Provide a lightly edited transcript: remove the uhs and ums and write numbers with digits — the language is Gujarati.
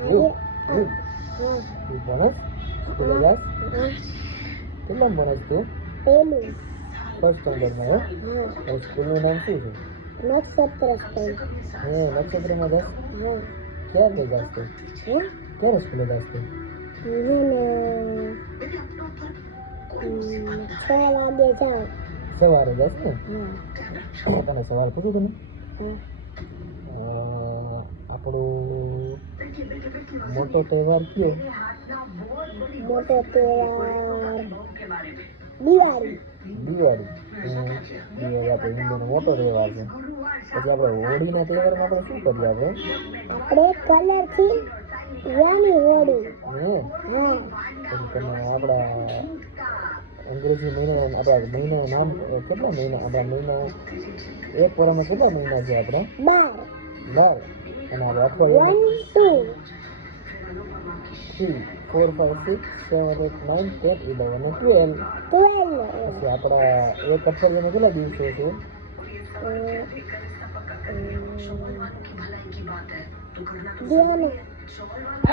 યુ તું ભણસ સ્કૂલે જાસ કેટલા ભણસ તું ફર્સ્ટ સ્ટાન્ડર્ડમાં હે સ્કૂલનું નામ શું છે હે નક્ષત્રમાં જાસ ક્યારે જાસ તું ક્યારે સ્કૂલે જાસ તું 6 વાગે જાઉં સવારે જાસ ને તને સવારે પૂછું તને આપણું મોટો તહેવાર કયો મોટો તહેવાર દિવાળી દિવાળી દિવાળી આપણે હિન્દુનો મોટો તહેવાર છે પછી આપણે હોળીના તહેવારમાં આપણે શું કરીએ આપણે કલરથી રાની હોળી હે પછી તમે આપણા અંગ્રેજી મહિના આપણા મહિનાનું નામ કેટલા મહિના આપણા મહિના એક વર્ષમાં કેટલા મહિના છે આપણે 12 અને આપણે અઠવાડિયું 3 4 5 6 7 8 9 10 11 અને 12 પછી આપણા એક અઠવાડિયામાં કેટલા દિવસો છે 12